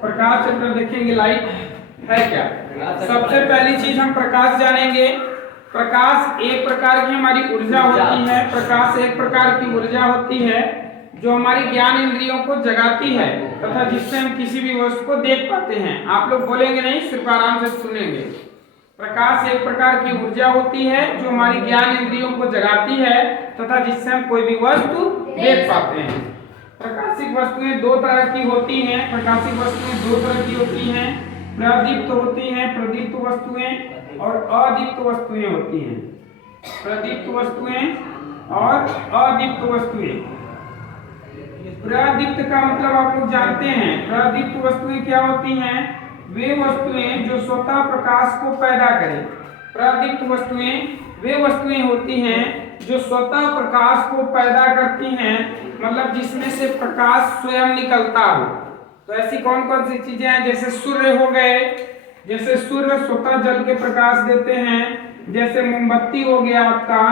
प्रकाश चलकर देखेंगे लाइट है क्या। सबसे पहली चीज हम प्रकाश जानेंगे। प्रकाश एक प्रकार की हमारी ऊर्जा होती है। प्रकाश एक प्रकार की ऊर्जा होती है जो हमारी ज्ञान इंद्रियों को जगाती है तथा जिससे हम किसी भी वस्तु को देख पाते हैं। आप लोग बोलेंगे नहीं, सिर्फ आराम से सुनेंगे। प्रकाश एक प्रकार की ऊर्जा होती है जो हमारी ज्ञान इंद्रियों को जगाती है तथा जिससे हम कोई भी वस्तु देख पाते हैं। प्रकाशिक वस्तुएं दो तरह की होती हैं। प्रकाशिक वस्तुएं दो तरह की होती हैं, प्रदीप्त होती हैं प्रदीप्त वस्तुएं और अदीप्त वस्तुएं होती हैं। प्रदीप्त वस्तुएं और अदीप्त वस्तुएं। प्रदीप्त का मतलब आप लोग जानते हैं। प्रदीप्त वस्तुएं क्या होती हैं? वे वस्तुएं जो स्वतः प्रकाश को पैदा करें। प्रदीप्त वस्तुएं वे वस्तुएं होती हैं जो स्वतः प्रकाश को पैदा करती हैं, मतलब जिसमें से प्रकाश स्वयं निकलता हो। तो ऐसी कौन कौन सी चीजें हैं? जैसे सूर्य हो गए, जैसे सूर्य स्वतः जल के प्रकाश देते हैं। जैसे मोमबत्ती हो गया आपका,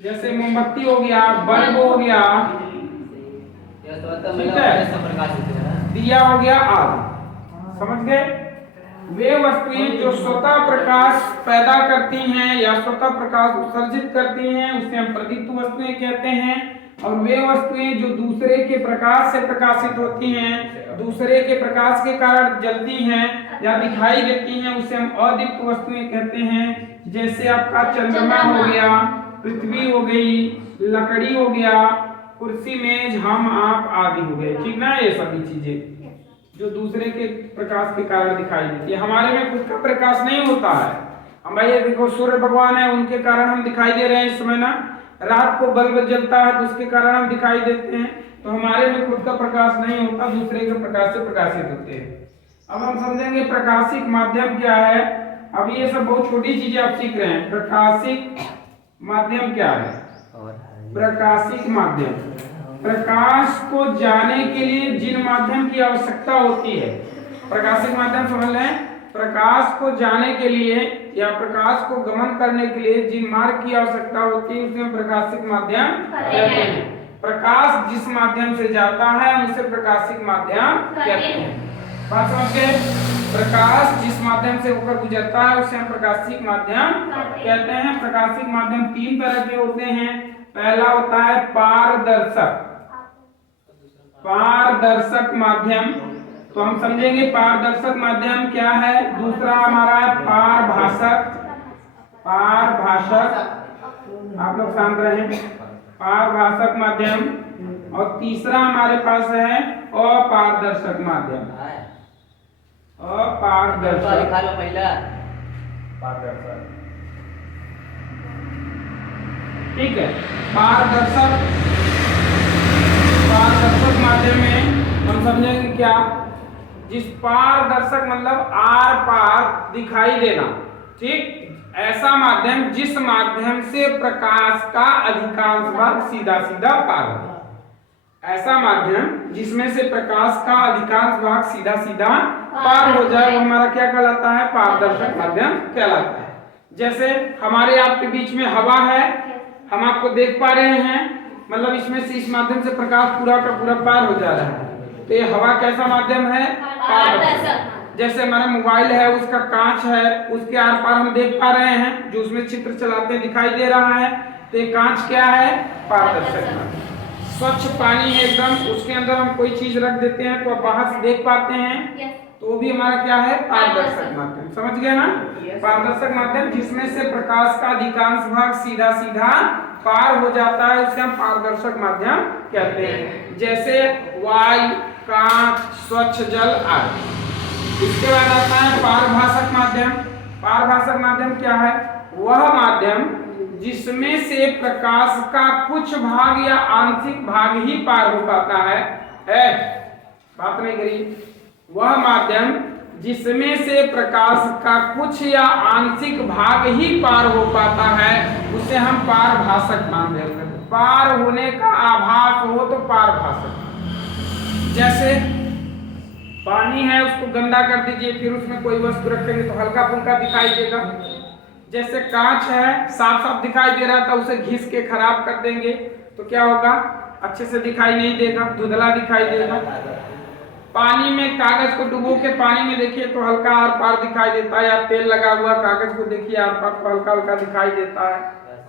जैसे मोमबत्ती हो गया, बल्ब हो गया, ठीक है, दिया हो गया आदि। समझ गए? वे वस्तुएं जो स्वतः प्रकाश पैदा करती हैं या स्वतः प्रकाश उत्सर्जित करती हैं उसे हम प्रदीप्त वस्तुएं कहते हैं। और वे वस्तुएं जो दूसरे के प्रकाश से प्रकाशित होती हैं, दूसरे के प्रकाश के कारण जलती हैं या दिखाई देती हैं, उसे हम अदीप्त वस्तुएं कहते हैं। जैसे आपका चंद्रमा हो गया, पृथ्वी हो गई, लकड़ी हो गया, कुर्सी मेज हम आप आदि हो गए, ठीक ना। ये सभी चीजें जो दूसरे के प्रकाश के कारण दिखाई देती है। हमारे में खुद का प्रकाश नहीं होता है। हम भाई ये देखो सूर्य भगवान है, उनके कारण हम दिखाई दे रहे हैं इस समय ना। रात को बल्ब जलता है तो उसके कारण हम दिखाई देते हैं। तो हमारे में खुद का प्रकाश नहीं होता, दूसरे के प्रकाश से प्रकाशित होते हैं। अब हम समझेंगे प्रकाशिक माध्यम क्या है। अब ये सब बहुत छोटी चीजें आप सीख रहे हैं। प्रकाशिक माध्यम क्या है? प्रकाशिक माध्यम प्रकाश को जाने के लिए जिन माध्यम की आवश्यकता होती है। प्रकाशिक माध्यम समझ लें, प्रकाश को जाने के लिए या प्रकाश को गमन करने के लिए जिन मार्ग की आवश्यकता होती है उसे हम प्रकाशिक माध्यम कहते हैं। प्रकाश जिस माध्यम से जाता है हम उसे प्रकाशिक माध्यम कहते हैं। बात समझ गए? प्रकाश जिस माध्यम से होकर गुजरता है उसे हम प्रकाशिक माध्यम कहते हैं। प्रकाशिक माध्यम तीन तरह के होते हैं। पहला होता है पारदर्शक, पारदर्शक माध्यम। तो हम समझेंगे पारदर्शक माध्यम क्या है। दूसरा हमारा है पारभाषक, पारभाषक, आप लोग शांत रहें, पारभाषक माध्यम। और तीसरा हमारे पास है अपारदर्शक माध्यम, अपारदर्शक, पारदर्शक, ठीक है। पारदर्शक माध्यम में हम समझेंगे क्या, जिस पारदर्शक मतलब आर पार दिखाई देना, ठीक। ऐसा माध्यम जिस माध्यम से प्रकाश का अधिकांश भाग सीधा सीधा पार हो। ऐसा माध्यम जिसमें से प्रकाश का अधिकांश भाग सीधा सीधा पार हो जाए वो हमारा क्या कहलाता है? पारदर्शक माध्यम कहलाता है। जैसे हमारे आपके बीच में हवा है, हम आपको देख पा रहे हैं, मतलब इसमें से इस माध्यम से प्रकाश पूरा का पूरा पार हो जा रहा है। तो ये हवा कैसा माध्यम है? पारदर्शक। जैसे हमारा मोबाइल है, उसका कांच है, उसके आर पार हम देख पा रहे हैं, जो उसमें चित्र चलाते दिखाई दे रहा है। तो ये कांच क्या है? पारदर्शक। स्वच्छ पानी है एकदम, उसके अंदर हम कोई चीज रख देते हैं तो आप बाहर से देख पाते हैं, तो वो भी हमारा क्या है? पारदर्शक माध्यम। समझ गए ना? पारदर्शक माध्यम जिसमें से प्रकाश का अधिकांश भाग सीधा सीधा पार हो जाता है उसे हम पारदर्शक माध्यम कहते हैं। जैसे वायु, कांच, स्वच्छ जल आदि। इसके बाद आता है पारभाषक माध्यम। पारभाषक माध्यम क्या है? वह माध्यम जिसमें से प्रकाश का कुछ भाग या आंशिक भाग ही पार हो पाता है। बात नहीं करी। वह माध्यम जिसमें से प्रकाश का कुछ या आंशिक भाग ही पार हो पाता है उसे हम पारभाषक माध्यम कहते हैं। पार होने का आभास हो तो पारभाषक। जैसे पानी है, उसको गंदा कर दीजिए, फिर उसमें कोई वस्तु रखेंगे तो हल्का फुल्का दिखाई देगा। जैसे कांच है, साफ साफ दिखाई दे रहा था, उसे घिस के खराब कर देंगे तो क्या होगा? अच्छे से दिखाई नहीं देगा, धुंधला दिखाई देगा। पानी में कागज को डुबो के पानी में देखिए तो हल्का आर पार दिखाई देता है, या तेल लगा हुआ कागज को देखिए आर पार तो हल्का हल्का दिखाई देता है।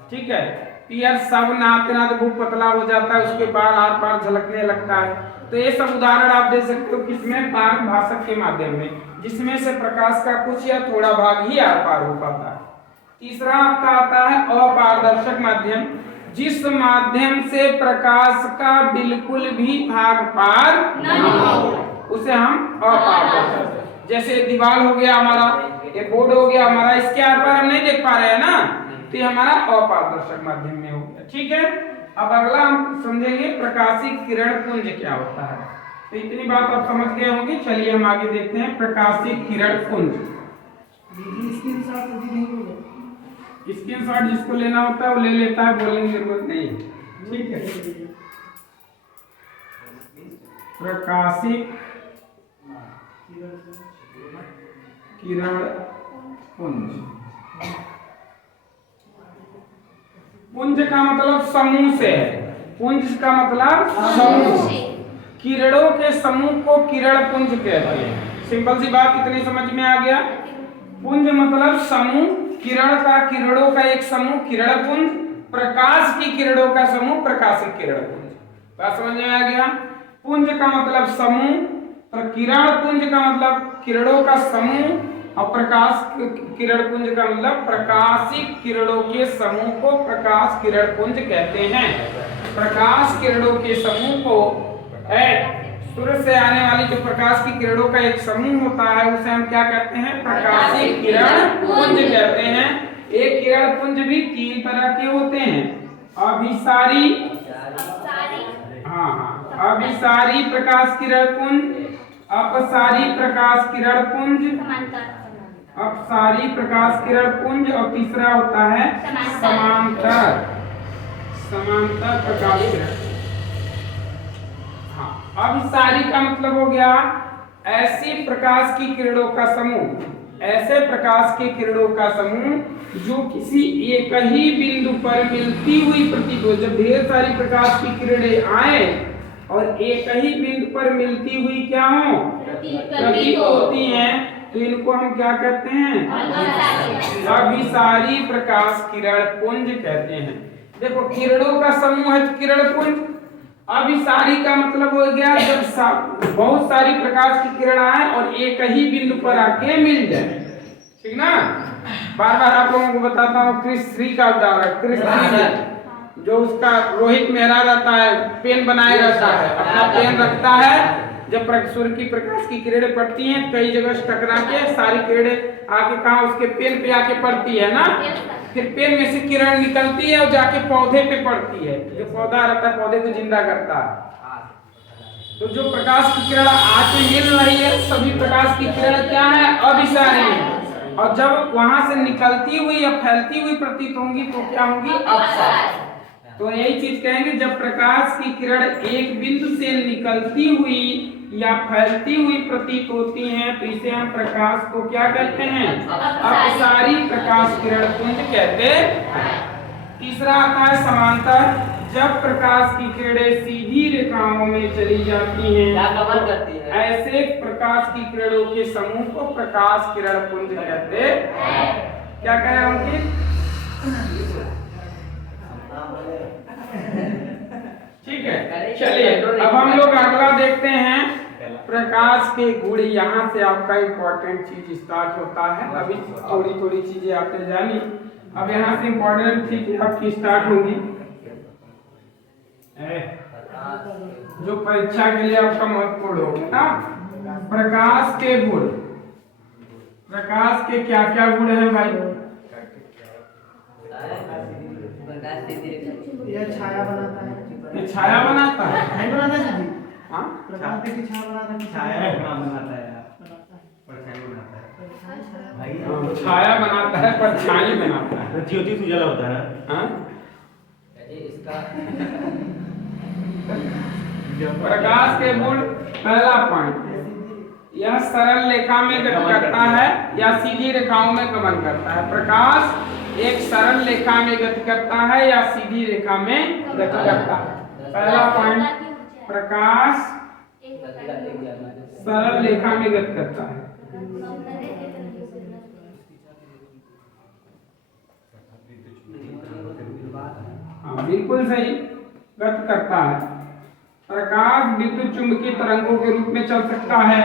ठीक है, पियर सब नहाते नहाते बहुत पतला हो जाता है, उसके बाद आर पार झलकने लगता है। तो ये सब उदाहरण आप दे सकते हो किसमें, पारक भाषक के माध्यम में, जिसमें से प्रकाश का कुछ या थोड़ा भाग ही आर पार हो पाता है। तीसरा आपका आता है अपारदर्शक माध्यम, जिस माध्यम से प्रकाश का बिल्कुल भी भाग पार नहीं हो, उसे हम अपारदर्शक। जैसे दीवार हो गया हमारा, ये बोर्ड हो गया हमारा, इसके आर पार हम नहीं देख पा रहे हैं ना, तो ये हमारा अपारदर्शक माध्यम में हो गया। ठीक है, अब अगला हम समझेंगे प्रकाशीय किरण पुंज क्या होता है। तो इतनी बात आप समझ गए होंगे, चलिए हम आगे देखते हैं प्रकाशीय किरण पुंज। स्क्रीनशॉट जिसको लेना होता है वो ले लेता है, बोलने की जरूरत नहीं। ठीक है, प्रकाशीय किरण पुंज। पुंज का मतलब समूह से है, पुंज का मतलब समूह, किरणों के समूह को किरण पुंज कहते हैं। सिंपल सी बात, इतनी समझ में आ गया। पुंज मतलब समूह, किरण का किरणों का एक समूह किरण पुंज, प्रकाश की किरणों का समूह प्रकाशिक किरण पुंज। बात समझ में आ गया। पुंज का मतलब समूह, किरण पुंज का मतलब किरणों का समूह, और प्रकाश किरण पुंज का मतलब प्रकाशिक किरणों के समूह को प्रकाश किरण पुंज कहते हैं। प्रकाश किरणों के समूह को सूर्य से आने वाली जो प्रकाश की किरणों का एक समूह होता है उसे हम क्या कहते हैं, प्रकाशीय किरण पुंज कहते हैं। एक किरण पुंज भी तीन तरह के होते हैं, अभिसारी, अभिसारी प्रकाश किरण पुंज, अपसारी प्रकाश किरण पुंज, अपसारी प्रकाश किरण पुंज, और तीसरा होता है समांतर, समांतर प्रकाश किरण। अभिसारी का मतलब हो गया ऐसी प्रकाश की किरणों का समूह, ऐसे प्रकाश के किरणों का समूह जो किसी एक ही बिंदु पर मिलती हुई प्रतीत हो। जब ढेर सारी प्रकाश की किरणें आए और एक ही बिंदु पर मिलती हुई क्या हो, प्रतीत होती हैं, तो इनको हम क्या कहते हैं, अभिसारी प्रकाश किरण पुंज कहते हैं। देखो किरणों का समूह है किरण पुंज। अभिसारी का मतलब हो गया जब बहुत सारी प्रकाश की किरण आए और एक ही बिंदु पर आके मिल जाए। ठीक ना, बार बार आप लोगों को बताता हूँ क्रिस का उदाहरण, क्रिस जो उसका रोहित मेहरा रहता है, पेन बनाए रहता है, अपना पेन रखता है, जब सूर्य की प्रकाश की किरणें पड़ती हैं कई जगह से टकरा के सारी किरणें आके कहाँ उसके पेन पे आके पड़ती है ना, फिर पेन में से किरण निकलती है और जाके पौधे पे पड़ती है, जो पौधा रहता है पौधे को जिंदा करता है। तो जो प्रकाश की किरण आके मिल रही है सभी प्रकाश की किरण क्या है, अभिसारी है, और जब वहां से निकलती हुई या फैलती हुई प्रतीत होंगी तो क्या होंगी, अपसारी। तो यही चीज कहेंगे जब प्रकाश की किरण एक बिंदु से निकलती हुई या फैलती हुई प्रतीत होती हैं तो इसे हम प्रकाश को क्या कहते हैं, अपसारी प्रकाश किरण पुंज कहते हैं। तीसरा आता है समांतर, जब प्रकाश की किरणें सीधी रेखाओं में चली जाती हैं तो ऐसे प्रकाश की किरणों के समूह को प्रकाश किरण पुंज कहते हैं। क्या कहें अंकित, ठीक है। चलिए अब हम लोग अगला देखते हैं प्रकाश के गुण। यहाँ से आपका इम्पोर्टेंट चीज स्टार्ट होता है। अभी थोड़ी थोड़ी चीजें आपने जानी, अब यहाँ से इम्पोर्टेंट चीज आपकी स्टार्ट होगी जो परीक्षा के लिए आपका महत्वपूर्ण होगा ना। प्रकाश के गुण, प्रकाश के क्या क्या गुण है भाई, यह छाया बनाता है, ये छाया बनाता है, नहीं बनाता है, हाँ प्रकाश की छाया बनाता है, छाया बनाता है, परछाई बनाता है भाई, छाया बनाता है परछाई बनाता है, तो ज्योति उजाला होता है ना। हाँ इसका प्रकाश के गुण, पहला पॉइंट, यह सरल रेखा में गति करता है या सीधी रेखाओं में गमन करता है। प्रकाश एक सरल रेखा में गति करता है या सीधी रेखा में गति करता है। पहला पॉइंट, प्रकाश गति का एक ज्ञान है। सरल रेखा में गति करता है। हाँ बिल्कुल सही, गति करता है। प्रकाश विद्युत चुंबकीय तरंगों के रूप में चल सकता है।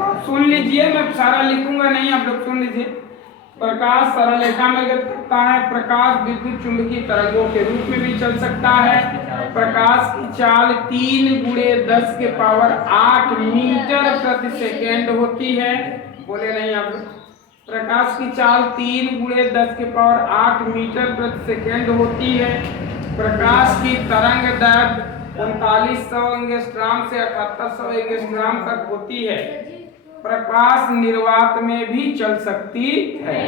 आप सुन लीजिए, मैं सारा लिखूंगा नहीं, आप लोग सुन लीजिए। प्रकाश सरल रेखा में गति करता है। प्रकाश विद्युत चुंबकीय तरंगों के रूप में भी चल सकता है। प्रकाश की चाल 3 × 10 के पावर 8 मीटर प्रति सेकेंड होती है। बोले नहीं आप लोग? प्रकाश की चाल 3 × 10 के पावर 8 मीटर प्रति सेकेंड होती है। प्रकाश की तरंग दैर्घ्य 3900 एंगस्ट्रॉम से 7800 एंगस्ट्रॉम तक होती है। प्रकाश निर्वात में भी चल सकती है।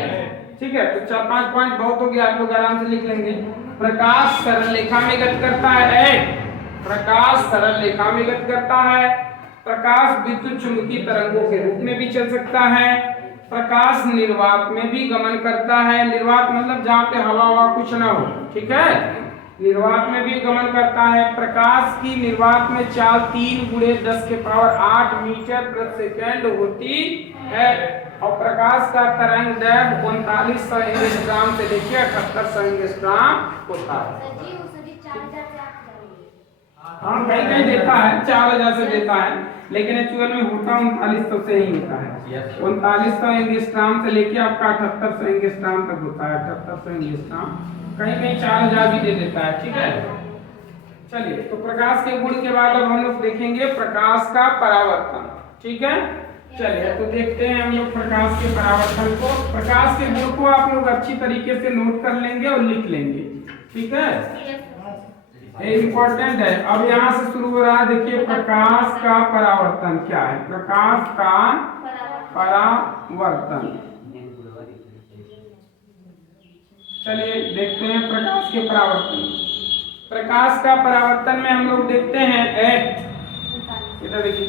ठीक है, तो 4-5 पॉइंट बहुत हो गया, आप लोग आराम से लिख लेंगे। प्रकाश सरल रेखा में गति करता है। प्रकाश सरल रेखा में गति करता है। प्रकाश विद्युत चुंबकीय तरंगों के रूप में भी चल सकता है। प्रकाश निर्वात में भी गमन करता है। निर्वात मतलब जहाँ पे हवा कुछ ना हो। ठीक है, निर्वात में भी गमन करता है। प्रकाश की निर्वात में चाल 3 × 10 के पावर 8 मीटर प्रति सेकेंड होती है और प्रकाश का तरंग दैर्घ्य 3900 एंगस्ट्रॉम से लेकर 7800 एंगस्ट्रॉम होता है। हाँ कहीं कहीं देता है 4000 से देता है, लेकिन एक्चुअल में होता 3900 से ही होता है। 3900 एंगस्ट्रॉम से लेके आपका 7800 एंगस्ट्रॉम तक होता है। 7800 एंगस्ट्रॉम, कहीं कहीं 4000 भी दे देता है। ठीक है, चलिए तो प्रकाश के गुण के बाद अब हम लोग देखेंगे प्रकाश का परावर्तन। ठीक है, चलिए तो देखते हैं हम लोग प्रकाश के परावर्तन को। प्रकाश के गुण को आप लोग अच्छी तरीके से नोट कर लेंगे और लिख लेंगे। ठीक है, ये इम्पोर्टेंट है। अब यहाँ से शुरू हो रहा है, देखिए प्रकाश का परावर्तन क्या है। प्रकाश का परावर्तन, चलिए देखते हैं प्रकाश के परावर्तन। प्रकाश का परावर्तन में हम लोग देखते हैं इधर देखिए,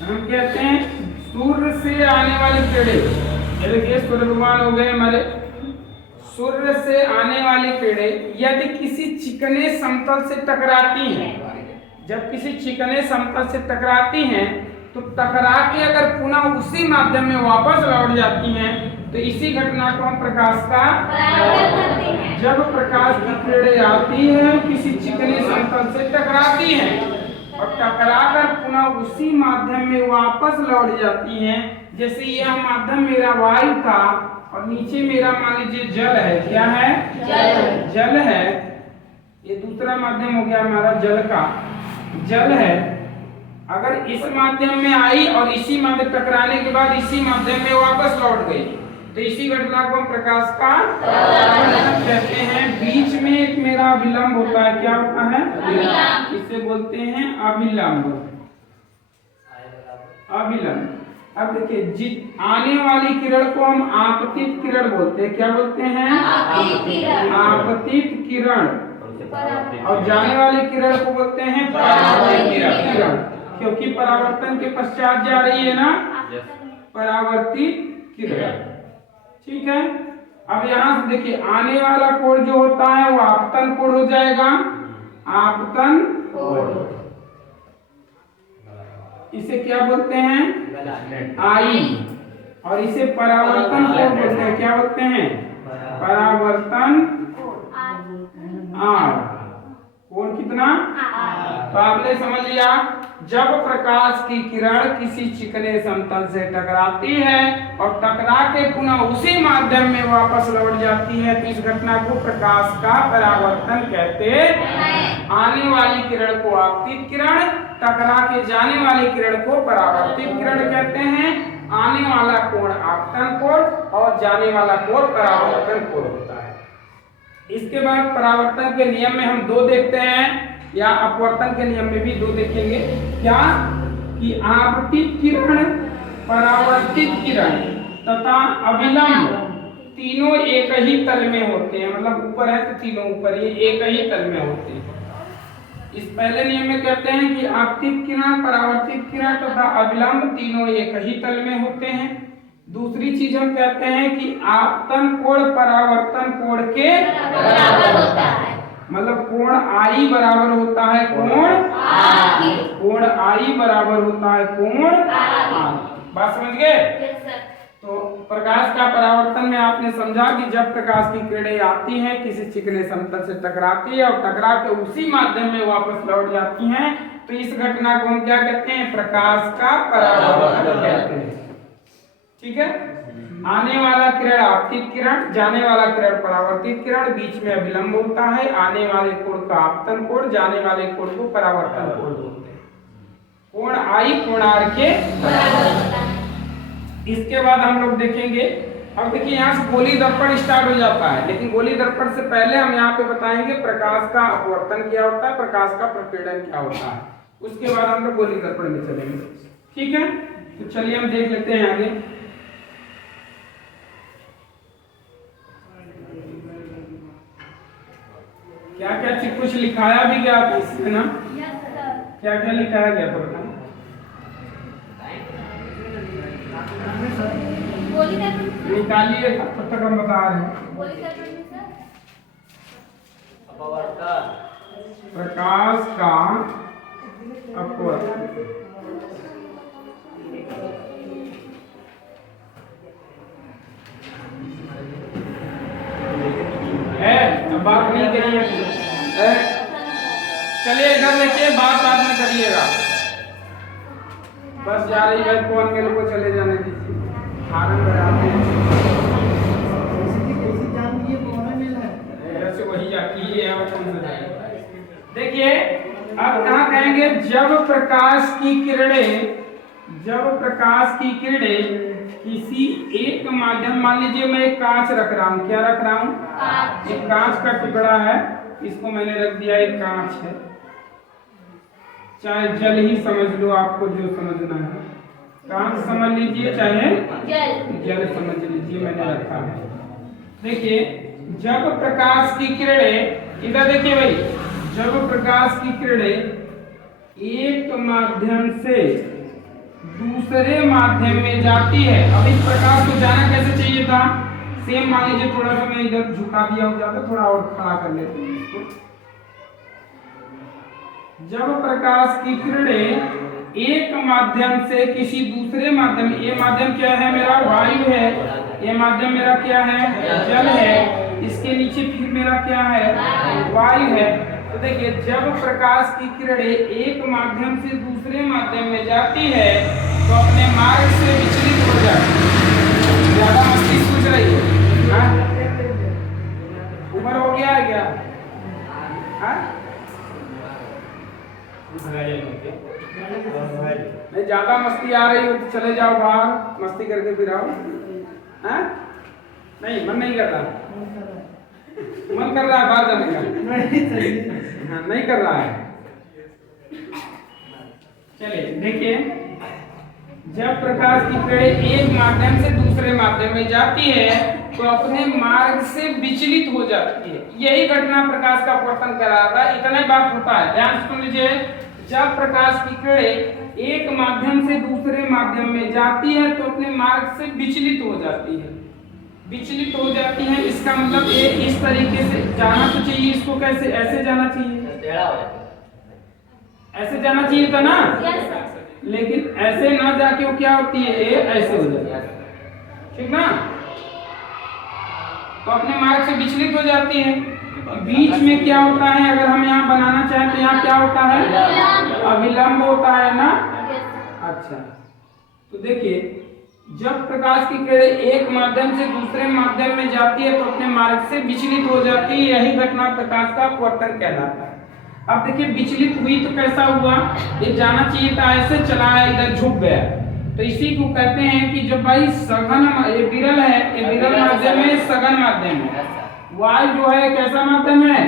हम कहते हैं सूर्य से आने वाली किरणें। देखिए सूर्य भगवान हो गए हमारे। सूर्य से आने वाली किरणें यदि किसी चिकने समतल से टकराती हैं, जब किसी चिकने समतल से टकराती हैं तो टकरा के अगर पुनः उसी माध्यम में वापस लौट जाती हैं तो इसी घटना को हम प्रकाश का जब प्रकाश की किरणें आती हैं किसी चिकने समतल से टकराती हैं और टकराकर पुनः उसी माध्यम में वापस लौट जाती हैं। जैसे यह माध्यम मेरा वायु था और नीचे मेरा मान लीजिए जल है। क्या है? जल है। ये दूसरा माध्यम हो गया हमारा जल का, जल है। अगर इस माध्यम में आई और इसी माध्यम टकराने के बाद इसी माध्यम में वापस लौट गई तो इसी घटना को हम प्रकाश का परावर्तन कहते हैं। बीच में एक मेरा विलंब होता है। क्या होता है? इसे बोलते हैं अभिलंब। अभिलंब। अब देखिए आने वाली किरण को हम आपतित किरण बोलते हैं। क्या बोलते हैं? आपतित किरण। और जाने वाली किरण को बोलते हैं परावर्तित किरण, क्योंकि परावर्तन के पश्चात जा रही है ना परावर्तित किरण। ठीक है, अब यहाँ से देखिए आने वाला कोण जो होता है वो आपतन कोण हो जाएगा। आपतन कोण, इसे क्या बोलते हैं? आई। और इसे परावर्तन कोण बोलते हैं। क्या बोलते हैं? परावर्तन आर। कोण कितना? तो आपने समझ लिया, जब प्रकाश की किरण किसी चिकने समतल से टकराती है और टकरा के पुनः उसी माध्यम में वापस लौट जाती है तो इस घटना को प्रकाश का परावर्तन कहते हैं। आने वाली किरण को आपतित किरण, टकरा के जाने वाली किरण को परावर्तित किरण कहते हैं। आने वाला कोण आपतन कोण और जाने वाला कोण परावर्तन कोण होता है। इसके बाद परावर्तन के नियम में हम दो देखते हैं, या अपवर्तन के नियम में भी दो देखेंगे। क्या कि आपतित किरण, परावर्तित किरण तथा अभिलंब तीनों एक ही तल में होते हैं। मतलब ऊपर है तो तीनों ऊपर, ये एक ही तल में होते हैं। इस पहले नियम में कहते हैं कि आपतित किरण, परावर्तित किरण तथा अभिलंब तीनों एक ही तल में होते हैं। दूसरी चीज हम कहते हैं कि आपतन कोण परावर्तन कोण के बराबर होता है। मतलब कोण आई बराबर होता है कोण आई बराबर होता है कोण आर। बात समझ गए? तो प्रकाश का परावर्तन में आपने समझा कि जब प्रकाश की किरणें आती हैं किसी चिकने समतल से टकराती है और टकरा के उसी माध्यम में वापस लौट जाती हैं, तो इस घटना को हम क्या कहते हैं? प्रकाश का परावर्तन कहते हैं। ठीक है। आने वाला किरण आपतित किरण, जाने वाला किरण परावर्तित किरण, बीच में अभिलंब होता है। आने वाले कोण का आपतन कोण, जाने वाले कोण को परावर्तन कोण बोलते हैं। कोण आई कोण आर के बराबर। इसके बाद हम लोग देखेंगे, अब देखिए यहाँ से गोली दर्पण स्टार्ट हो जाता है, लेकिन गोली दर्पण से पहले हम यहाँ पे बताएंगे प्रकाश का अपवर्तन क्या होता है, प्रकाश का प्रकीर्णन क्या होता है। उसके बाद हम लोग गोली दर्पण में चलेंगे। ठीक है, तो चलिए हम देख लेते हैं आगे। क्या क्या चीज कुछ लिखाया भी गया था इसमें ना? क्या क्या लिखाया गया था बताना? निकालिए तब तक हम बता रहे हैं। प्रकाश का अपवर्तन है, अब बात नहीं करिए। चलिए इधर देखिए, बात बाद में करिएगा। बस जा रही है कौन मेरे को चले जाने दीजिए। ऐसे वही जाती है और कौन सा जाएगा। देखिए अब यहाँ कहेंगे जब प्रकाश की किरणें किसी एक माध्यम, मान लीजिए मैं एक कांच रख रहा हूँ, क्या रख रहा हूँ? एक कांच का टुकड़ा है, इसको मैंने रख दिया, एक कांच है, चाहे जल ही समझ लो, आपको जो समझना है, कांच समझ लीजिए चाहे जल समझ लीजिए, मैंने रखा है। देखिए जब प्रकाश की किरणें, इधर देखिए भाई, जब प्रकाश की किरणें एक माध्यम से दूसरे माध्यम में जाती है, अब इस प्रकाश को जाना कैसे चाहिए था? सेम मान लीजिए, थोड़ा सा मैं इधर झुका दिया हो जाता, थोड़ा और खड़ा कर लेते हैं इसको। जब प्रकाश की किरणें एक माध्यम से किसी दूसरे माध्यम, ये माध्यम क्या है मेरा? वायु है। ये माध्यम मेरा क्या है? जल है। इसके नीचे फिर मेरा क्या है? वायु है। तो देखिए जब प्रकाश की किरणें एक माध्यम से दूसरे माध्यम में जाती है तो अपने मार्ग से विचलित हो जाती है। ज्यादा मस्ती सूझ रही है? ऊपर हो गया है क्या? नहीं ज्यादा मस्ती आ रही हो तो चले जाओ बाहर, मस्ती करके फिर आओ। नहीं मन नहीं कर रहा, मन कर रहा है बाहर जाने का? हाँ नहीं कर रहा है। चलिए देखिए, जब प्रकाश की किरणें एक माध्यम से दूसरे माध्यम में जाती है तो अपने मार्ग से विचलित हो जाती है। यही घटना प्रकाश का अपवर्तन कराता है। इतना ही बात होता है, ध्यान से सुन लीजिए। जब प्रकाश की किरणें एक माध्यम से दूसरे माध्यम में जाती है तो अपने मार्ग से विचलित हो जाती है। विचलित हो जाती है इसका मतलब ये इस तरीके से जाना तो चाहिए, इसको कैसे? ऐसे जाना चाहिए, ऐसे जाना चाहिए था ना? लेकिन ऐसे ना जाके वो क्या होती है? ये ऐसे हो जाती है, ठीक ना? तो अपने मार्ग से विचलित हो जाती है। बीच में क्या होता है? अगर हम यहाँ बनाना चाहें तो यहाँ क्या होता है? अभिलंब होता है ना? अच्छा, तो देखिए जब प्रकाश की किरणें एक माध्यम से दूसरे माध्यम में जाती है तो अपने मार्ग से विचलित हो जाती है। यही घटना प्रकाश का अपवर्तन कहलाता है। अब देखिए विचलित हुई तो कैसा हुआ? ये जाना चाहिए था ऐसे, चला है इधर, झुक गया। तो इसी को कहते हैं कि जब भाई सघन, ये विरल है, ये विरल माध्यम है, सघन माध्यम है। वायु जो है कैसा माध्यम है?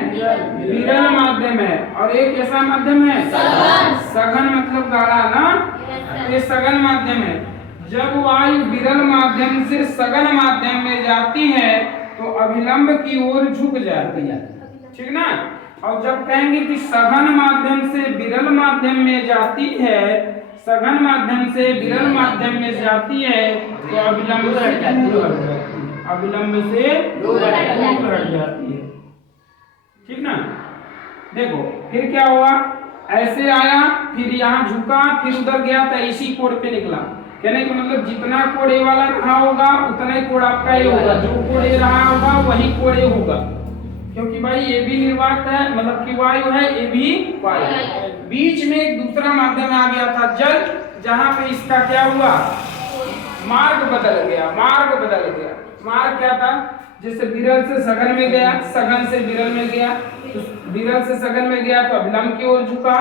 विरल माध्यम है। और ये कैसा माध्यम है? सघन मतलब गाढ़ा ना, ये सघन माध्यम है। जब वायु विरल माध्यम से सघन माध्यम में जाती है तो अभिलंब की ओर झुक जाती है, ठीक ना? और जब कहेंगे कि सघन माध्यम से विरल माध्यम में जाती है, सघन माध्यम से विरल माध्यम में जाती है तो अभिलंब से दूर हट जाती है, अभिलंब से दूर हट जाती है, ठीक ना? देखो फिर क्या हुआ, ऐसे आया, फिर यहाँ झुका, फिर उधर गया तो इसी कोण पे निकला। कहने का मतलब जितना कोण ए वाला रहा होगा उतना ही कोण आपका ए होगा, जो कोण ए रहा होगा वही कोण ए होगा, क्योंकि भाई ये भी निर्वात है, मतलब कि वायु है, ये भी वायु है। बीच में एक दूसरा माध्यम आ गया था जल, जहां पे इसका क्या हुआ, मार्ग बदल गया, मार्ग बदल गया। मार्ग क्या था, जैसे विरल से सघन में गया, सघन से विरल में गया, तो विरल से सघन में गया तो अभिलंब की ओर झुका,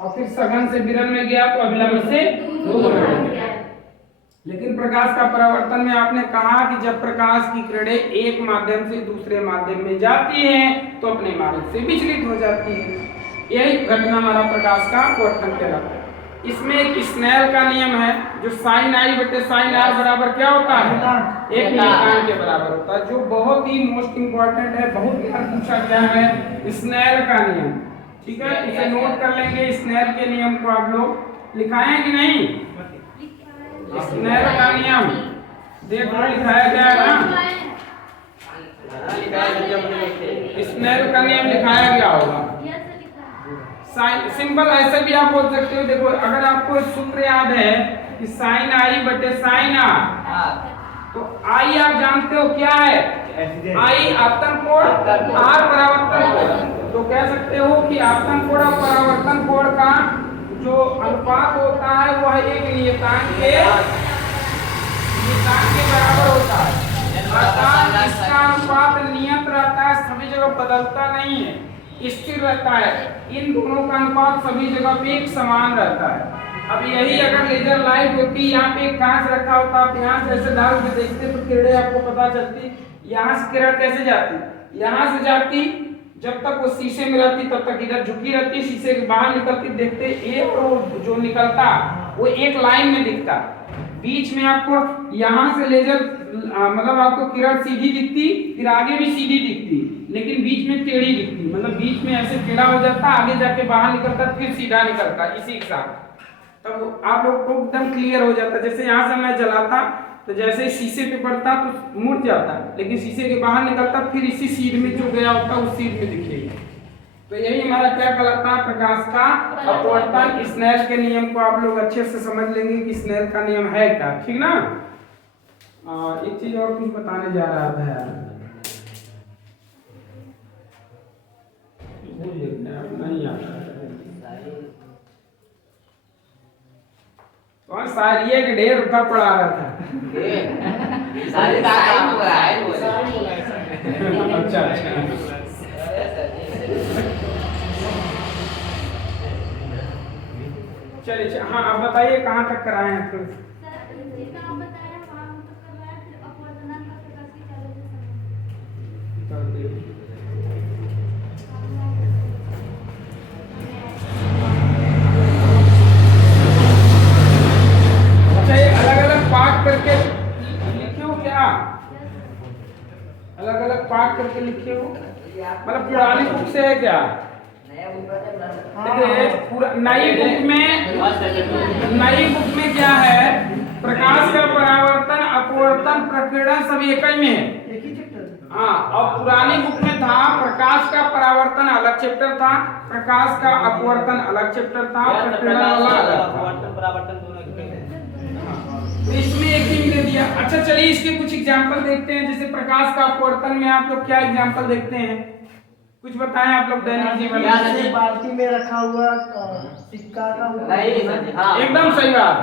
और फिर सघन से विरल में गया तो अभिलंब से दूर हो गया। लेकिन प्रकाश का परावर्तन में आपने कहा कि जब प्रकाश की किरणें एक माध्यम से दूसरे माध्यम में जाती हैं तो अपने मार्ग से विचलित हो जाती है। यही घटना हमारा प्रकाश का अपवर्तन कहलाता है। इसमें एक स्नेल का नियम है, जो साइन आई बटे साइन आर बराबर क्या होता है, एक नियतांक के बराबर होता है, जो बहुत ही मोस्ट इंपॉर्टेंट है, बहुत बार पूछा गया है, स्नेल का नियम। ठीक है, इसे नोट कर लेंगे। स्नेल के नियम को आप लोग लिखाएं कि नहीं, स्नेल का नियम देखो लिखाया गया है ना, स्नेल का नियम लिखाया गया होगा। साइन सिंपल ऐसे भी आप बोल सकते हो। देखो अगर आपको सूत्र याद है कि साइन आई बटे साइन आर, तो आई आप जानते हो क्या है, आई आपतन कोण, आर परावर्तन कोण। तो कह सकते हो कि आपतन कोण और परावर्तन कोण का जो अनुपात होता है वह एक नियतांक के बराबर होता है, अर्थात इसका अनुपात नियत रहता है, सभी जगह बदलता नहीं है, स्थिर रहता है। इन दोनों का अनुपात सभी जगह पे एक समान रहता है। अब यही अगर लेजर लाइट होती, यहाँ पे एक कांच रखा होता, आप यहाँ से ऐसे डाल के देखते तो किरणें आपको पता चलती, यहाँ से किरण कैसे जाती, यहाँ से जाती, जब तक वो शीशे में रहती तब तक इधर झुकी रहती, शीशे के बाहर निकलती देखते एक और जो निकलता वो एक लाइन में दिखता। बीच में आपको यहाँ से लेजर मतलब आपको किरण सीधी दिखती, फिर आगे भी सीधी दिखती, लेकिन बीच में टेढ़ी दिखती, मतलब बीच में ऐसे टेढ़ा हो जाता, आगे जाके बाहर निकलता, फिर सीधा निकलता इसी के साथ। तब आप लोग को एकदम क्लियर हो जाता। जैसे यहाँ से मैं जलाता तो जैसे शीशे पे पड़ता तो मुड़ जाता, लेकिन शीशे के बाहर निकलता फिर इसी सीध में जो गया होता उस सीध में दिखेगा। तो यही हमारा क्या कहलाता है, प्रकाश का अपवर्तन। स्नेल के नियम को आप लोग अच्छे से समझ लेंगे कि स्नेल का नियम है क्या, ठीक ना। एक चीज और कुछ बताने जा रहा था यार, नहीं आता कौन सारिये के ढेर रुपया पड़ा रहा था। अच्छा चलिए, हाँ अब बताइए कहाँ तक कराए हैं फिर। अच्छा ये अलग अलग पार्ट करके लिखे हो क्या, अलग अलग पार्ट करके लिखे हो, मतलब पुरानी बुक से है क्या। देखिए नई बुक में क्या है, प्रकाश का परावर्तन अपवर्तन प्रकीर्णन सब एक ही में है, एक ही चैप्टर। हाँ, और पुरानी बुक में था प्रकाश का परावर्तन अलग चैप्टर था, प्रकाश का अपवर्तन अलग चैप्टर था, प्रकीर्णन वाला अलग था, परावर्तन दोनों तो इसमें एक ही दे दिया। अच्छा चलिए इसके कुछ एग्जांपल देखते हैं। जैसे प्रकाश का अपवर्तन में आप लोग क्या एग्जांपल देखते हैं, कुछ बताएं आप लोग दैनिक जीवन में। बाल्टी में रखा हुआ सिक्का का एकदम सही बात।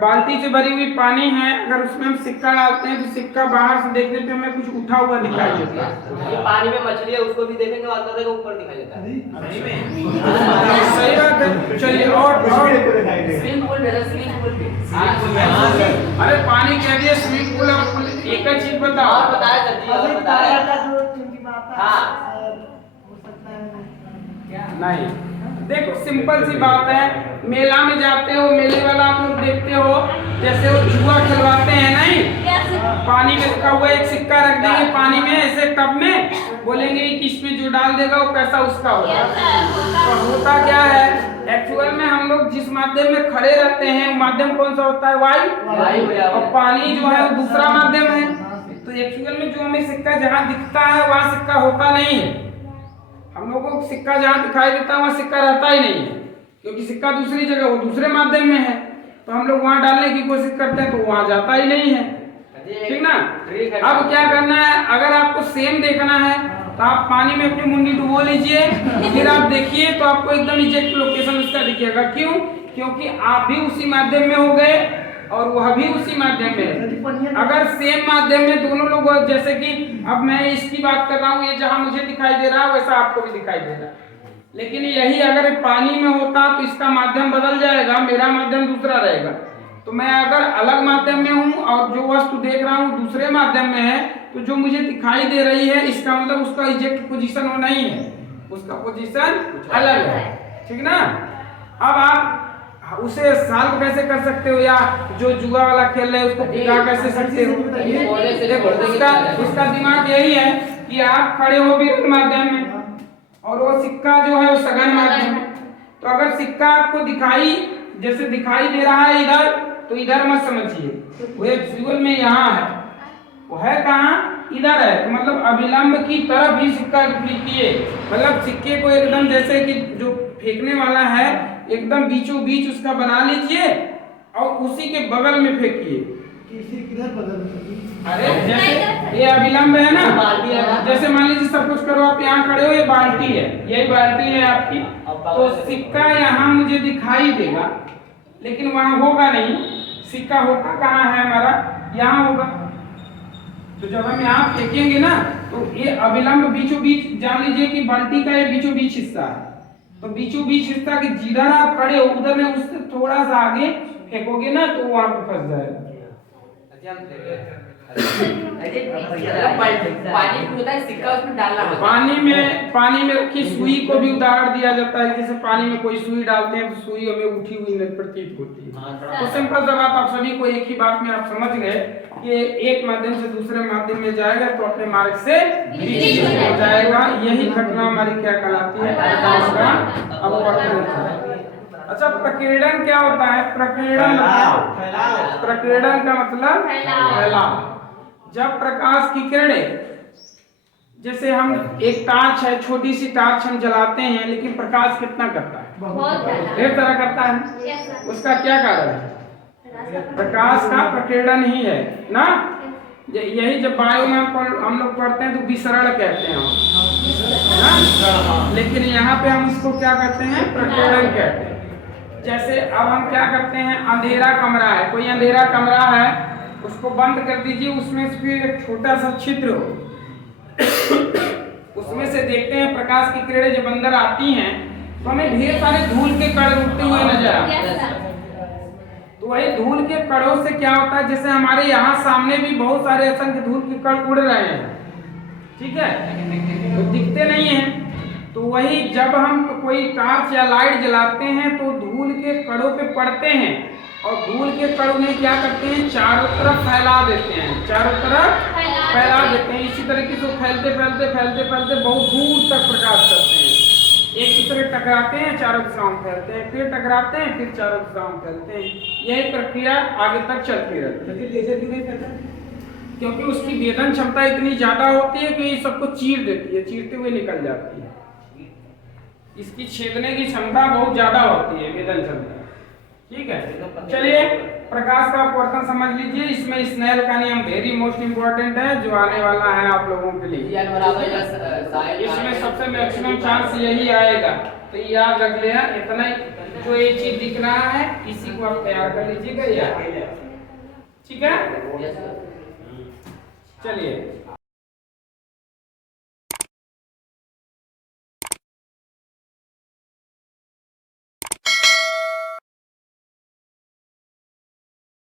बाल्टी से भरी हुई पानी है, अगर उसमें हम सिक्का डालते हैं तो सिक्का बाहर से देखने पे हमें कुछ उठा हुआ दिखाई देता है। ये पानी में मछली है, उसको भी देखेंगे और अंदर देखो ऊपर दिखाई देता है। सही बात है। चलिए और स्विमिंग पूल मेरा स्विमिंग पूल अरे पानी कह दिए स्विमिंग पूल, एक ही चीज बताओ। और बताया जल्दी बताया। हाँ हो सकता है नहीं, देखो सिंपल सी बात है, मेला में जाते हो, मेले वाला आप लोग देखते हो, जैसे वो जुआ खिलवाते हैं नहीं, पानी में रखा हुआ एक सिक्का रख देंगे पानी में ऐसे टब में, बोलेंगे कि इसमें जो डाल देगा वो पैसा उसका होगा। तो होता क्या है, एक्चुअल में हम लोग जिस माध्यम में खड़े रहते हैं वो माध्यम कौन सा होता है, वायु, और पानी जो है वो दूसरा माध्यम है। तो एक्चुअल में जो हमें सिक्का जहाँ दिखता है वहाँ सिक्का होता नहीं है, हम लोगों को सिक्का जहाँ दिखाई देता है वहाँ सिक्का रहता ही नहीं है, क्योंकि सिक्का दूसरी जगह वो दूसरे माध्यम में है, तो हम लोग वहाँ डालने की कोशिश करते हैं तो वहाँ जाता ही नहीं है, ठीक ना। अब क्या करना है, अगर आपको सेम देखना है तो आप पानी में अपनी मुंडी डुबो लीजिए, फिर आप देखिए तो आपको एकदम एग्जैक्ट लोकेशन उसका दिखेगा। क्यों? क्योंकि आप भी उसी माध्यम में हो गए और वह भी उसी माध्यम में है। अगर सेम माध्यम में दोनों लोग, जैसे कि अब मैं इसकी बात कर रहा हूँ, ये जहाँ मुझे दिखाई दे रहा है वैसा आपको भी दिखाई दे रहा है, लेकिन यही अगर पानी में होता तो इसका माध्यम बदल जाएगा, मेरा माध्यम दूसरा रहेगा। तो मैं अगर अलग माध्यम में हूँ और जो वस्तु देख रहा हूँ दूसरे माध्यम में है, तो जो मुझे दिखाई दे रही है इसका मतलब उसका एग्जैक्ट पोजीशन वो नहीं है, उसका पोजीशन अलग है, ठीक ना। अब आप उसे सॉल्व कैसे कर सकते हो, या जो जुआ वाला खेल रहे हैं उसको पिघा कैसे सकते हो? देखो उसका दिमाग यही है कि आप खड़े हो विरुद्ध माध्यम में और वो सिक्का जो है वो सघन माध्यम में। तो अगर सिक्का आपको जैसे दिखाई दे रहा है इधर, तो इधर मत समझिए, वो एक्चुअल में यहाँ है, वो है कहाँ? इधर है। तो मतलब अभिलंब की तरफ ही सिक्का फेंकिए, मतलब सिक्के को एकदम जैसे कि जो फेंकने वाला है एकदम बीचों बीच उसका बना लीजिए और उसी के बगल में फेंकिए। किधर बगल? अरे जैसे ये अभिलंब है ना, जैसे मान लीजिए सब कुछ करो, आप यहाँ खड़े हो, ये बाल्टी है, यही बाल्टी है आपकी, तो सिक्का यहाँ मुझे दिखाई देगा लेकिन वहाँ होगा नहीं। सिक्का होता कहाँ है हमारा? यहाँ होगा। तो जब हम यहाँ फेंकेंगे ना तो ये अभिलंब बीचों बीच, जान लीजिए कि बाल्टी का ये बीचों बीच हिस्सा है, तो बीचों बीच हिस्सा के जिधर आप खड़े हो उधर में उससे थोड़ा सा आगे फेंकोगे ना तो वहाँ पे फंस जाएगा। पानी में रखी सुई को भी उदाहरण दिया जाता है। जैसे पानी में कोई सुई डालते हैं तो सुई हमें उठी हुई प्रतीत होती है। तो सिंपल सा बात, आप सभी को एक ही बात में आप समझ गए कि एक माध्यम से दूसरे माध्यम में जाएगा तो अपने मार्ग से हो जाएगा। यही घटना हमारी क्या कहलाती है? अपवर्तन। अच्छा, प्रकीर्णन क्या होता है? प्रकीर्णन का मतलब फैलाव। जब प्रकाश की किरणें, जैसे हम एक टार्च है, छोटी सी टार्च हम जलाते हैं, लेकिन प्रकाश कितना करता है? ढेर तरह करता है। उसका क्या कारण है? प्रकाश का प्रकीर्णन ही है ना। यही जब वायु में हम लोग पढ़ते हैं तो विसरण कहते हैं ना, लेकिन यहाँ पे हम इसको क्या कहते हैं? प्रकीर्णन कहते हैं। जैसे अब हम क्या करते हैं, अंधेरा कमरा है, कोई अंधेरा कमरा है, उसको बंद कर दीजिए, उसमें से फिर एक छोटा सा छिद्र हो, उसमें से देखते हैं प्रकाश की किरणें जब अंदर आती हैं तो हमें ढेर सारे धूल के कण उड़ते हुए नजर आते हैं। तो वही धूल के कणों से क्या होता है, जैसे हमारे यहाँ सामने भी बहुत सारे असंख्य धूल के कण उड़ रहे हैं, ठीक है, तो दिखते नहीं है। तो वही जब हम कोई टॉर्च या लाइट जलाते हैं तो धूल के कणों पे पड़ते हैं और धूल के कण उन्हें क्या करते हैं? चारों तरफ फैला देते हैं, चारों तरफ फैला देते हैं। इसी तरीके से फैलते फैलते फैलते फैलते बहुत दूर तक प्रकाश करते हैं। एक दूसरे टकराते हैं, चारों दिशाओं में फैलते हैं, फिर टकराते हैं, फिर चारों दिशाओं में फैलते हैं। यही प्रक्रिया आगे तक चलती रहती है। लेकिन भी नहीं फैलता क्योंकि उसकी वेदन क्षमता इतनी ज्यादा होती है कि ये सबको चीर देती है, चीरते हुए निकल जाती है। इसकी छेदने की क्षमता बहुत ज्यादा होती है, वेदन क्षमता, ठीक है। चलिए प्रकाश का अपवर्तन समझ लीजिए। इसमें स्नेल का नियम वेरी मोस्ट इम्पोर्टेंट है जो आने वाला है आप लोगों के लिए। इसमें सबसे मैक्सिमम चांस यही आएगा, तो याद रख लेना। इतना जो ये चीज दिख रहा है इसी को आप तैयार कर लीजिएगा, ठीक है। चलिए